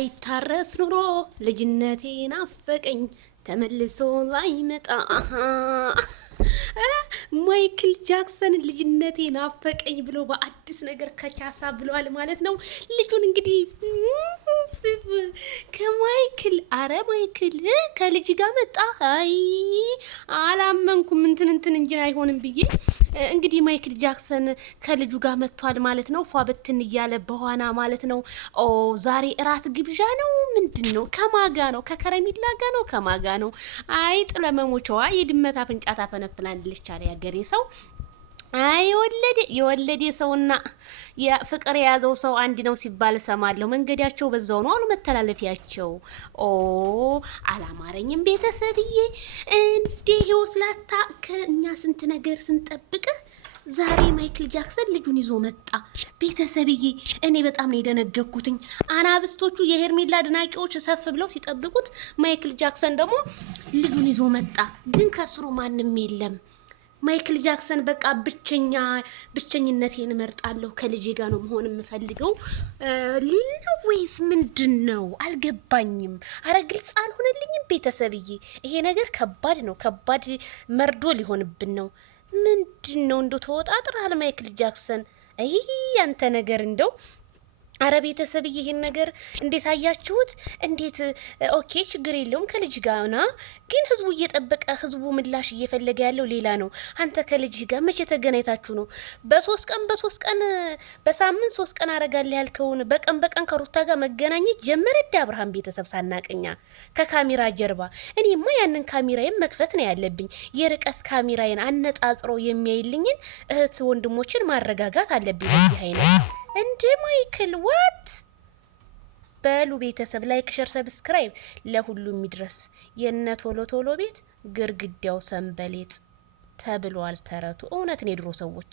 ባይታረስ ኑሮ ልጅነቴ ናፈቀኝ ተመልሶ ላይመጣ። ማይክል ጃክሰን ልጅነቴ ናፈቀኝ ብሎ በአዲስ ነገር ከቻሳ ብሏል ማለት ነው። ልጁን እንግዲህ ከማይክል ማይክል ከልጅ ጋር መጣ። አይ አላመንኩም። እንትን እንጂ አይሆንም ብዬ እንግዲህ ማይክል ጃክሰን ከልጁ ጋር መጥቷል ማለት ነው። ፏ በትን እያለ በኋላ ማለት ነው። ኦ ዛሬ እራት ግብዣ ነው ምንድነው? ከማጋ ነው? ከከረሚላ ጋር ነው? ከማጋ ነው? አይ ጥለመሞቻዋ የድመት አፍንጫ ታፈነፍላለች አለ ያገሬ ሰው። አይ የወለደ ሰውና ፍቅር የያዘው ሰው አንድ ነው ሲባል ሰማለሁ። መንገዳቸው በዛው ነው አሉ መተላለፊያቸው። ኦ አላማረኝም ቤተሰብዬ። እንዴ ህይወስላታ ከኛ ስንት ነገር ስንጠብቅ ዛሬ ማይክል ጃክሰን ልጁን ይዞ መጣ ቤተሰብዬ። እኔ በጣም ነው የደነገኩትኝ። አናብስቶቹ የሄርሜላ አድናቂዎች ሰፍ ብለው ሲጠብቁት፣ ማይክል ጃክሰን ደግሞ ልጁን ይዞ መጣ። ግን ከስሩ ማንም የለም። ማይክል ጃክሰን በቃ ብቸኝነቴን እመርጣለሁ፣ ከልጄ ጋር ነው መሆን የምፈልገው ሊል ነው ወይስ ምንድን ነው? አልገባኝም። አረ ግልጽ አልሆነልኝም ቤተሰብዬ። ይሄ ነገር ከባድ ነው፣ ከባድ መርዶ ሊሆንብን ነው። ምንድን ነው እንደው ተወጣጥራል ማይክል ጃክሰን። አይ ያንተ ነገር እንደው አረ ቤተሰብ ይሄን ነገር እንዴት አያችሁት? እንዴት ኦኬ ችግር የለውም ከልጅ ጋር ና፣ ግን ህዝቡ እየጠበቀ ህዝቡ ምላሽ እየፈለገ ያለው ሌላ ነው። አንተ ከልጅ ጋር መቼ ተገናኝታችሁ ነው? በሶስት ቀን በሳምንት 3 ቀን አረጋለሁ ያልከውን በቀን ከሩታ ጋር መገናኘት ጀመረ እንደ አብርሃም ቤተሰብ ሳናቀኛ ከካሜራ ጀርባ። እኔማ ያንን ካሜራዬን መክፈት ነው ያለብኝ። የርቀት ካሜራዬን አነጣጽሮ የሚያይልኝን እህት ወንድሞችን ማረጋጋት አለብኝ። በዚህ አይነት እንደ ማይክል ዋት በሉ ቤተሰብ ላይክ ሸር ሰብስክራይብ ለሁሉም ይድረስ። የነ ቶሎ ቤት ግርግዳው ሰንበሌጥ ተብሏል ተረቱ። እውነት ነው የድሮ ሰዎች